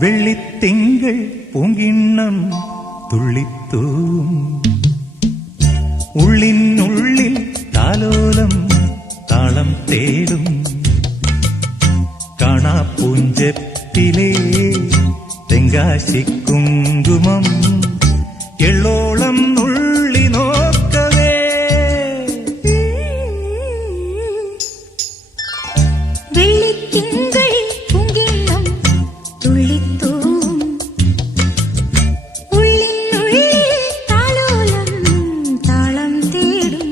വെള്ളിത്തിങ്കൾ പൂങ്കിണ്ണം തുള്ളിത്തൂം ഉള്ളിനുള്ളിൽ താലോലം താളം തേടും കാണാപ്പൂഞ്ചപ്പിലെ തെങ്കാശിക്കുങ്കുമം എള്ളോളം നുള്ളി നോക്കവേ വെള്ളിത്തിങ്കൾ പൂങ്കിണ്ണം തുള്ളിത്തൂം ഉള്ളിനുള്ളിൽ താലോലം താളം തേടും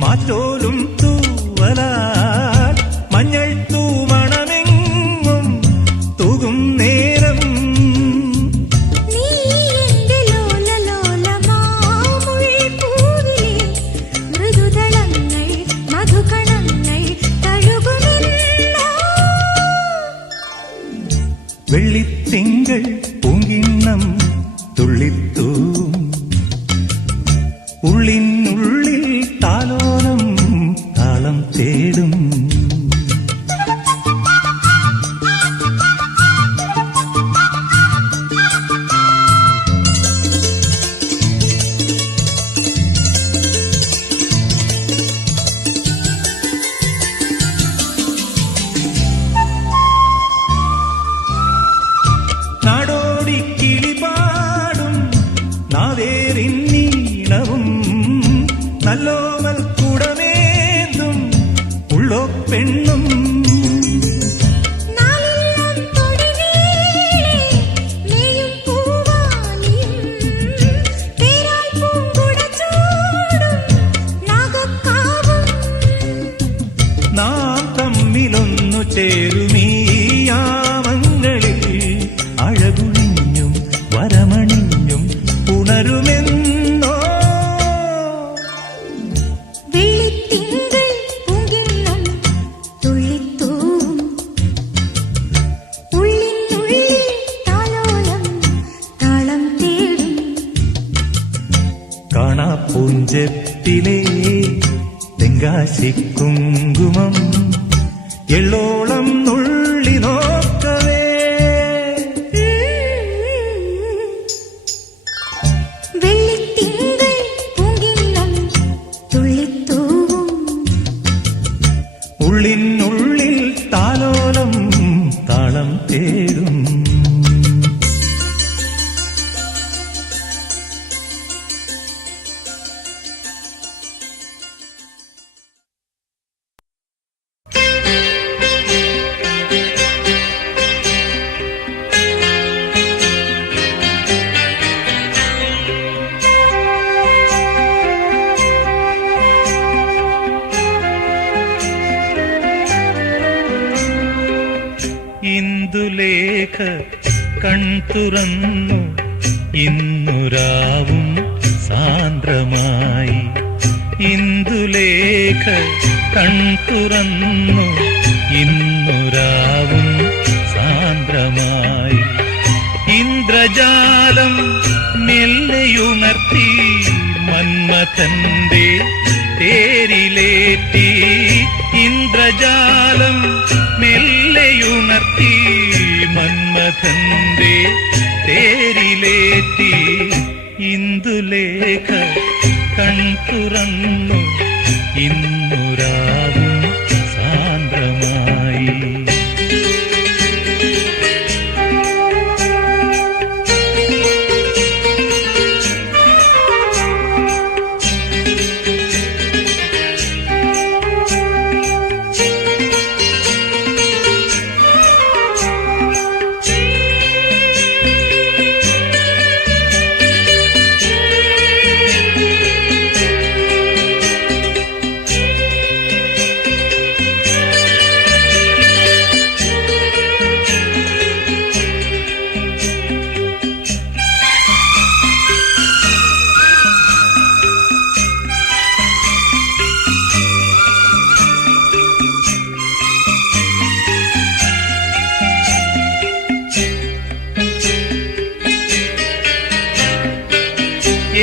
മാറ്റോലും തൂവലാൽ മഞ്ഞൾ തൂമണമെങ്ങും തൂകും നേരം നീ എന്റെ ലോലലോലമാമുൾപ്പൂവിലെ മൃദുദളങ്ങൾ മധുകണങ്ങൾ തഴുകുമെന്നോ വെള്ളിത്തിങ്കൾ പൂങ്കിണ്ണം തുള്ളിത്തൂം ഉള്ളിനുള്ളിൽ താലോലം താളം തേടും നാടോടി കിളിപാടും നാവേറിൻ നീളവും നല്ലോമൽ കുടമേന്തും ഉള്ളോ പെണ്ണും നാം തമ്മിലൊന്നു ചേരുമീ യാമങ്ങളിൽ അഴകുഴിഞ്ഞും വരമണിഞ്ഞും ഉണരുമെന്നോ വെള്ളിത്തിങ്കൾ പൂങ്കിണ്ണം തുള്ളിത്തൂം ഉള്ളിനുള്ളിൽ താലോലം താളം തേടും കാണാപ്പൂഞ്ചപ്പിലെ തെങ്കാശിക്കുങ്കുമം എള്ളോളം നുള്ളി നോക്കവേ വെള്ളിത്തിങ്കൾ പൂങ്കിണ്ണം തുള്ളിത്തൂം ഉള്ളിനുള്ളിൽ താലോലം താളം തേടും ഇന്ദുലേഖ കൺതുറന്നു ഇന്നുരാവും സാന്ദ്രമായി ഇന്ദുലേഖ കൺതുറന്നു ഇന്നുരാവും സാന്ദ്രമായി ഇന്ദ്രജാലം മെല്ലെയുണർത്തി മന്മഥന്റെ തേരിലേറ്റി ഇന്ദ്രജാലം മെല്ലെയുണർത്തി മന്മഥന്റെ തേരിലേറ്റി ഇന്ദുലേഖ കൺതുറന്നു ഇന്നുരാവും സാന്ദ്രമായി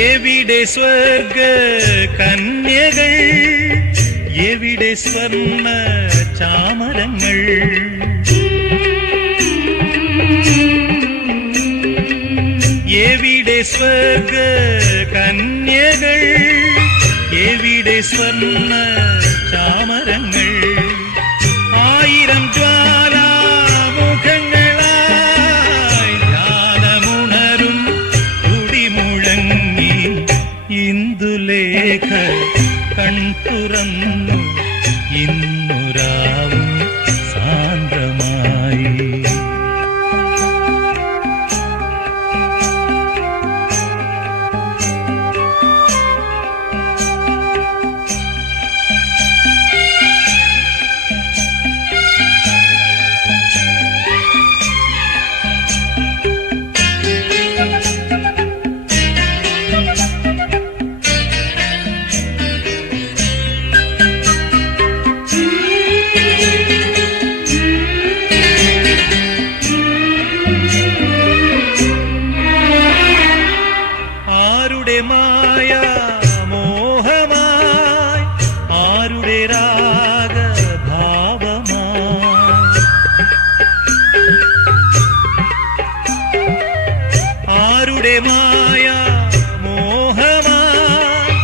എവിടെ സ്വർഗ കന്യകൾ, എവിടെ സ്വർണ്ണ ചാമരങ്ങൾ. എവിടെ സ്വർഗ കന്യകൾ, എവിടെ സ്വർണ്ണ ചാമരങ്ങൾ. ആയിരം ജ്വാലാമുഖങ്ങളായി ജ്ഞാനമുണരും തുടിമുഴങ്ങി. ഇന്ദുലേഖ കൺതുറന്നു ഇന്നുരാവും സാന്ദ്രമായി. മായ മോഹമായി, ആരുടെ രാഗഭാവമായി. ആരുടെ മായ മോഹമായി,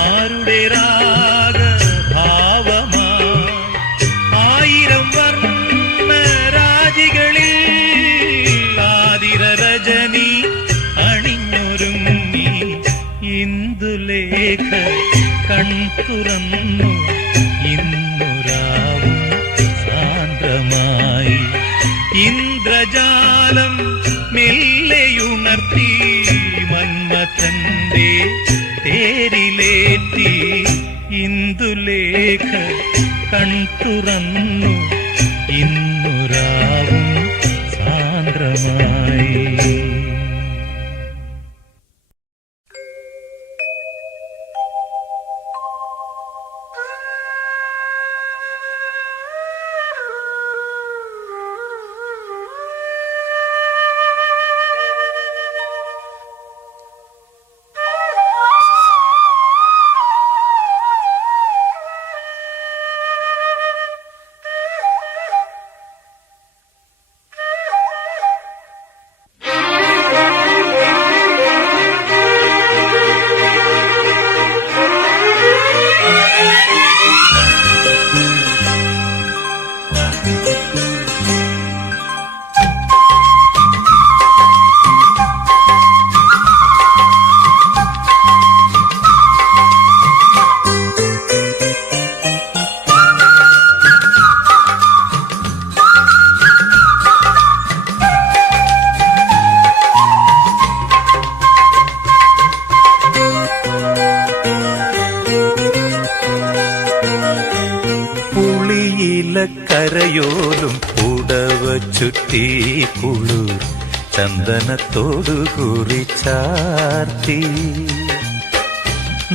ആരുടെ രാഗഭാവമായി. ആയിരം വർണ്ണരാജികളിൽ ആതിര രജനി അണിഞ്ഞൊരുങ്ങി. ഇന്ദുലേഖ കൺതുറന്നു ഇന്നുരാവും സാന്ദ്രമായി. ഇന്ദ്രജാലം മെല്ലെയുണർത്തി മന്മഥന്റെ തേരിലേറ്റി. ഇന്ദുലേഖ കൺതുറന്നു ഇന്നുരാവും സാന്ദ്രമായി. കരയോലും പുടവ ചുറ്റി കുളിർ ചന്ദനത്തോടു കുറിച്ചാർത്തി.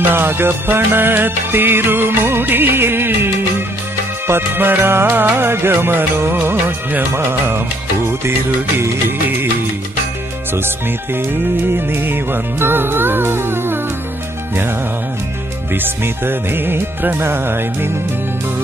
നാഗഫണത്തിരുമുടിയിൽ പത്മരാഗമനോജ്ഞമാം പൂതിരുകി. സുസ്മിതേ നീ വന്നു, ഞാൻ വിസ്മിത നേത്രനായി നിന്നു.